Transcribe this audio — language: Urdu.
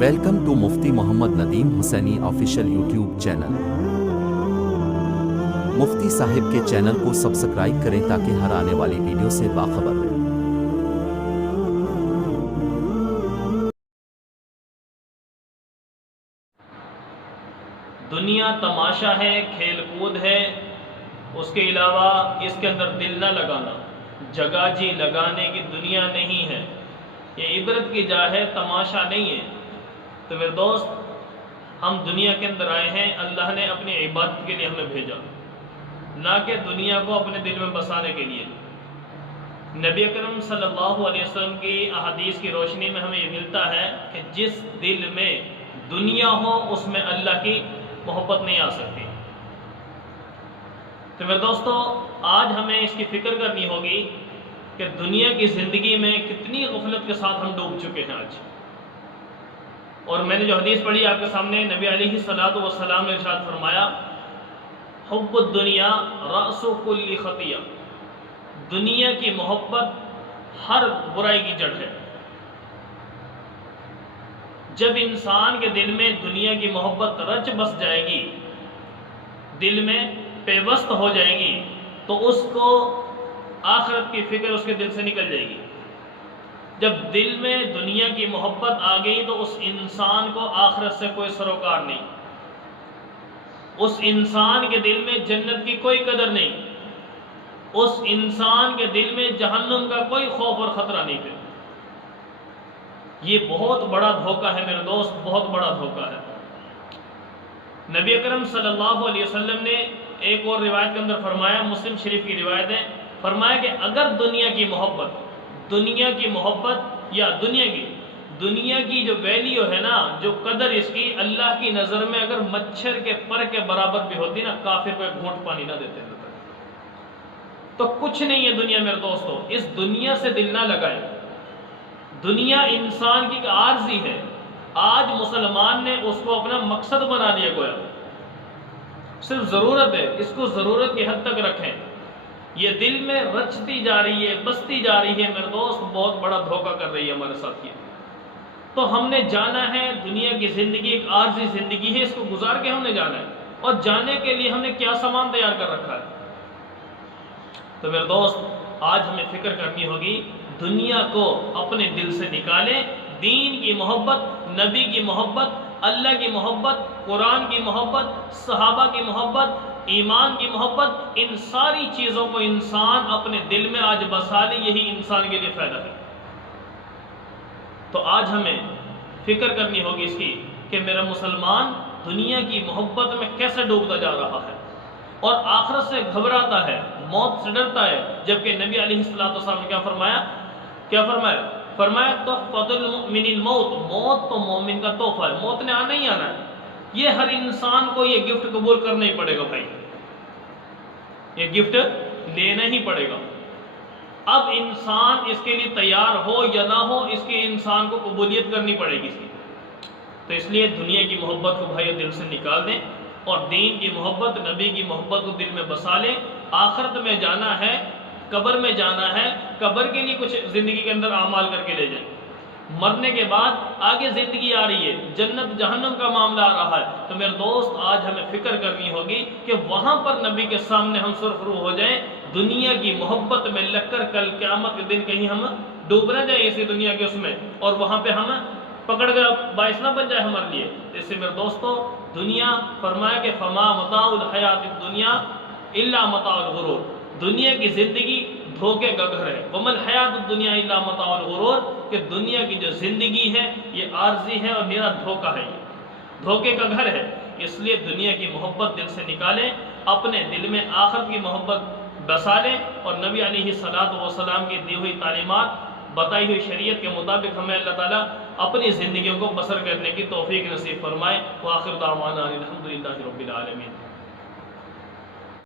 Welcome to Mufti Muhammad Nadeem Hussaini official YouTube channel. Mufti Sahab کے چینل کو سبسکرائب کریں تاکہ ہر آنے والی ویڈیو سے باخبر رہیں۔ دنیا تماشا ہے، کھیل کود ہے، اس کے علاوہ اس کے اندر دل نہ لگانا، جگہ جی لگانے کی دنیا نہیں ہے۔ یہ عبرت کی جا ہے، تماشا نہیں ہے۔ تو میرے دوست، ہم دنیا کے اندر آئے ہیں، اللہ نے اپنی عبادت کے لیے ہمیں بھیجا، نہ کہ دنیا کو اپنے دل میں بسانے کے لیے۔ نبی اکرم صلی اللہ علیہ وسلم کی احادیث کی روشنی میں ہمیں یہ ملتا ہے کہ جس دل میں دنیا ہو اس میں اللہ کی محبت نہیں آ سکتی۔ تو میرے دوستو، آج ہمیں اس کی فکر کرنی ہوگی کہ دنیا کی زندگی میں کتنی غفلت کے ساتھ ہم ڈوب چکے ہیں آج۔ اور میں نے جو حدیث پڑھی آپ کے سامنے، نبی علیہ الصلوۃ والسلام نے ارشاد فرمایا، حب الدنیا رأس کل خطیہ، دنیا کی محبت ہر برائی کی جڑ ہے۔ جب انسان کے دل میں دنیا کی محبت رچ بس جائے گی، دل میں پیوست ہو جائے گی، تو اس کو آخرت کی فکر اس کے دل سے نکل جائے گی۔ جب دل میں دنیا کی محبت آ گئی تو اس انسان کو آخرت سے کوئی سروکار نہیں، اس انسان کے دل میں جنت کی کوئی قدر نہیں، اس انسان کے دل میں جہنم کا کوئی خوف اور خطرہ نہیں پھر۔ یہ بہت بڑا دھوکہ ہے میرے دوست، بہت بڑا دھوکہ ہے۔ نبی اکرم صلی اللہ علیہ وسلم نے ایک اور روایت کے اندر فرمایا، مسلم شریف کی روایت ہے، فرمایا کہ اگر دنیا کی محبت یا دنیا کی جو ویلیو ہے نا، جو قدر اس کی اللہ کی نظر میں اگر مچھر کے پر کے برابر بھی ہوتی نا، کافر کو ایک گھونٹ پانی نہ دیتے ہیں تو کچھ نہیں ہے دنیا میرے دوستو۔ اس دنیا سے دل نہ لگائیں۔ دنیا انسان کی ایک عارضی ہے۔ آج مسلمان نے اس کو اپنا مقصد بنا لیا گویا، صرف ضرورت ہے، اس کو ضرورت کی حد تک رکھیں۔ یہ دل میں رچتی جا رہی ہے، بستی جا رہی ہے میرے دوست، بہت بڑا دھوکہ کر رہی ہے ہمارے ساتھ یہ۔ تو ہم نے جانا ہے، دنیا کی زندگی ایک عارضی زندگی ہے، اس کو گزار کے ہم نے جانا ہے، اور جانے کے لیے ہم نے کیا سامان تیار کر رکھا ہے۔ تو میرے دوست، آج ہمیں فکر کرنی ہوگی، دنیا کو اپنے دل سے نکالیں، دین کی محبت، نبی کی محبت، اللہ کی محبت، قرآن کی محبت، صحابہ کی محبت، ایمان کی محبت، ان ساری چیزوں کو انسان اپنے دل میں آج بسا لے، یہی انسان کے لیے فائدہ ہے۔ تو آج ہمیں فکر کرنی ہوگی اس کی کہ میرا مسلمان دنیا کی محبت میں کیسے ڈوبتا جا رہا ہے اور آخرت سے گھبراتا ہے، موت سے ڈرتا ہے، جبکہ نبی علیہ السلام نے کیا فرمایا؟ فرمایا تحفۃ المؤمن الموت، موت تو مومن کا تحفہ ہے، موت نے آنا ہی آنا ہے۔ یہ ہر انسان کو یہ گفٹ قبول کرنا ہی پڑے گا بھائی، یہ گفٹ لینا ہی پڑے گا۔ اب انسان اس کے لیے تیار ہو یا نہ ہو، اس کے انسان کو قبولیت کرنی پڑے گی اس کی۔ تو اس لیے دنیا کی محبت کو بھائی دل سے نکال دیں، اور دین کی محبت، نبی کی محبت کو دل میں بسا لیں۔ آخرت میں جانا ہے، قبر میں جانا ہے، قبر کے لیے کچھ زندگی کے اندر اعمال کر کے لے جائیں۔ مرنے کے بعد آگے زندگی آ رہی ہے، جنت جہنم کا معاملہ آ رہا ہے۔ تو میرے دوست، آج ہمیں فکر کرنی ہوگی کہ وہاں پر نبی کے سامنے ہم سرخرو ہو جائیں، دنیا کی محبت میں لگ کر کل قیامت کے دن کہیں ہم ڈوب نہ جائیں اسی دنیا کے اس میں، اور وہاں پہ ہم پکڑ کر باعث نہ بن جائے ہمارے لیے۔ اس سے میرے دوستو، دنیا فرمایا کہ فما متاع الحیات الدنیا الا متاع الغرور، دنیا کی زندگی دھوکے کا گھر ہے۔ وما الحیات الدنیا الا متاع الغرور، کہ دنیا کی جو زندگی ہے یہ عارضی ہے اور میرا دھوکہ ہے، یہ دھوکے کا گھر ہے۔ اس لیے دنیا کی محبت دل سے نکالیں، اپنے دل میں آخرت کی محبت بسا لیں، اور نبی علیہ السلام کی دی ہوئی تعلیمات، بتائی ہوئی شریعت کے مطابق ہمیں اللہ تعالیٰ اپنی زندگیوں کو بسر کرنے کی توفیق نصیب فرمائے۔ وآخر دعوانا الحمدللہ رب العالمین۔